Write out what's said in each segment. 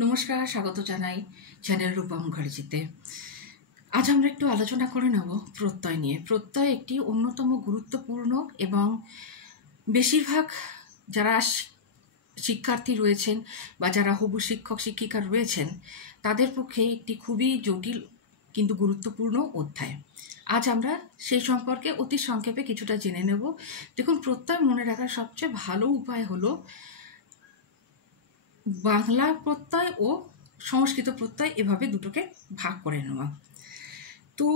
নমস্কার, স্বাগত জানাই চ্যানেল রূপা মুখার্জিতে। আজ আমরা একটু আলোচনা করে নেব প্রত্যয় নিয়ে। প্রত্যয় একটি অন্যতম গুরুত্বপূর্ণ এবং বেশিরভাগ যারা শিক্ষার্থী রয়েছেন বা যারা হবু শিক্ষক শিক্ষিকা রয়েছেন তাদের পক্ষে একটি খুবই জটিল কিন্তু গুরুত্বপূর্ণ অধ্যায়। আজ আমরা সেই সম্পর্কে অতি সংক্ষেপে কিছুটা জেনে নেব। দেখুন, প্রত্যয় মনে রাখার সবচেয়ে ভালো উপায় হলো বাংলা প্রত্যয় ও সংস্কৃত প্রত্যয় এভাবে দুটোকে ভাগ করে নেওয়া। তো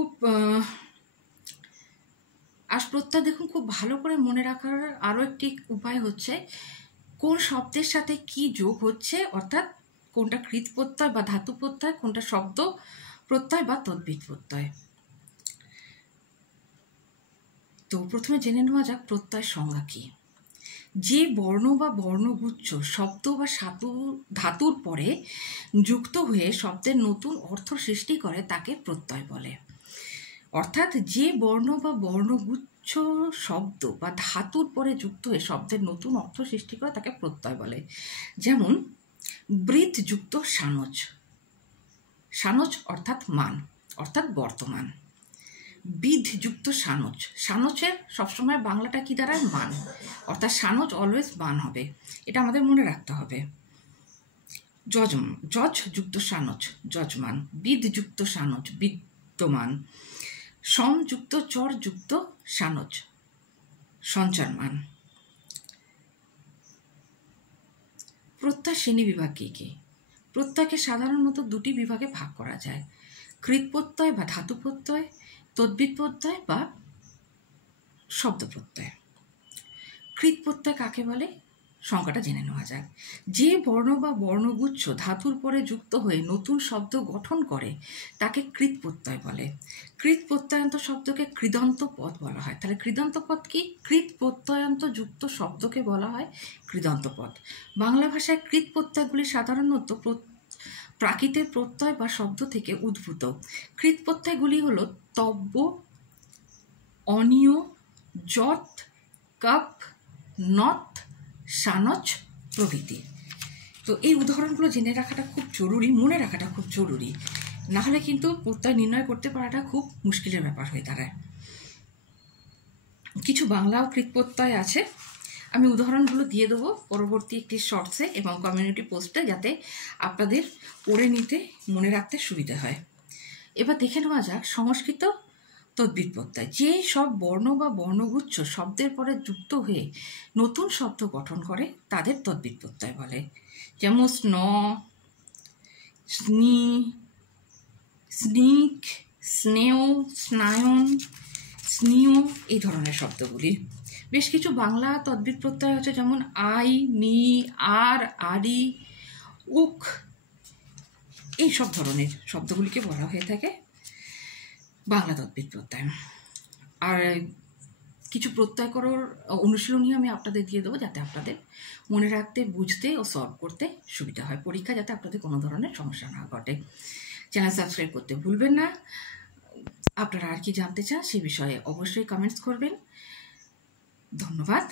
আজ প্রত্যয় দেখুন, খুব ভালো করে মনে রাখার আরও একটি উপায় হচ্ছে কোন শব্দের সাথে কি যোগ হচ্ছে, অর্থাৎ কোনটা কৃৎ প্রত্যয় বা ধাতু প্রত্যয়, কোনটা শব্দ প্রত্যয় বা তদ্বিত প্রত্যয়। তো প্রথমে জেনে নেওয়া যাক প্রত্যয় সংজ্ঞা কি। যে বর্ণ বা বর্ণগুচ্ছ শব্দ বা ধাতুর পরে যুক্ত হয়ে শব্দের নতুন অর্থ সৃষ্টি করে তাকে প্রত্যয় বলে। অর্থাৎ যে বর্ণ বা বর্ণগুচ্ছ শব্দ বা ধাতুর পরে যুক্ত হয়ে শব্দের নতুন অর্থ সৃষ্টি করে তাকে প্রত্যয় বলে। যেমন বৃত যুক্ত সানজ, সানজ অর্থাৎ মান অর্থাৎ বর্তমান। বিধ যুক্ত সানজ, সানজের সবসময় বাংলাটা কি দাঁড়ায়? মান, অর্থাৎ সানজ অলওয়েজ মান হবে, এটা আমাদের মনে রাখতে হবে। জজ যুক্ত সানজ যজমান, বিধ যুক্ত সানজ বিদ্যমান, সম যুক্ত চর যুক্ত সানজ সঞ্চারমান। প্রত্যয় শ্রেণী বিভাগ কি কি? প্রত্যয়কে সাধারণত দুটি বিভাগে ভাগ করা যায়, কৃৎ প্রত্যয় বা ধাতু প্রত্যয়, তদ্বিত প্রত্যয় বা শব্দ প্রত্যয়। কৃৎ প্রত্যয় কাকে বলে সংজ্ঞাটা জেনে নেওয়া যাক। যে বর্ণ বা বর্ণগুচ্ছ ধাতুর পরে যুক্ত হয়ে নতুন শব্দ গঠন করে তাকে কৃৎ প্রত্যয় বলে। কৃৎ প্রত্যয়ান্ত শব্দকে কৃদন্ত পদ বলা হয়। তাহলে কৃদন্ত পদ কি? কৃৎ প্রত্যয়ান্ত যুক্ত শব্দকে বলা হয় কৃদন্ত পদ। বাংলা ভাষায় কৃৎ প্রত্যয়গুলি সাধারণত প্রাকৃতের প্রত্যয় বা শব্দ থেকে উদ্ভূত। কৃৎ প্রত্যয়গুলি হলো তব্য, অনিয়, যৎ, কপ, নথ, সানজ প্রভৃতি। তো এই উদাহরণগুলো জেনে রাখাটা খুব জরুরি, মনে রাখাটা খুব জরুরি, নাহলে কিন্তু প্রত্যয় নির্ণয় করতে পারাটা খুব মুশকিলের ব্যাপার হয়ে দাঁড়ায়। কিছু বাংলা ও কৃৎ প্রত্যয় আছে, আমি উদাহরণগুলো দিয়ে দেবো পরবর্তী একটি শর্টসে এবং কমিউনিটি পোস্টে, যাতে আপনাদের পড়ে নিতে মনে রাখতে সুবিধা হয়। এবার দেখে নেওয়া যাক সংস্কৃত তদ্বিত প্রত্যয়। যে সব বর্ণ বা বর্ণগুচ্ছ শব্দের পরে যুক্ত হয়ে নতুন শব্দ গঠন করে তাদের তদ্বিত প্রত্যয় বলে। যেমন স্ন, স্নি, স্নিক, স্নেহ, স্নায়ন, স্নিয়, এই ধরনের শব্দগুলি। বেশ কিছু বাংলা তদ্বিত প্রত্যয় আছে, যেমন আই, নি, আর, আরি, উক, এই সব ধরনের শব্দগুলিকে বলা হয়ে থাকে বাংলা তদ্বিত প্রত্যয়। আর কিছু প্রত্যয় করার অনুশীলনী আমি আপনাদের দিয়ে দেবো, যাতে আপনাদের মনে রাখতে, বুঝতে ও সলভ করতে সুবিধা হয়, পরীক্ষা যাতে আপনাদের কোনো ধরনের সমস্যা না ঘটে। চ্যানেল সাবস্ক্রাইব করতে ভুলবেন না। আপনারা আর কি জানতে চান সে বিষয়ে অবশ্যই কমেন্টস করবেন। ধন্যবাদ,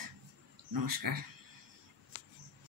নমস্কার।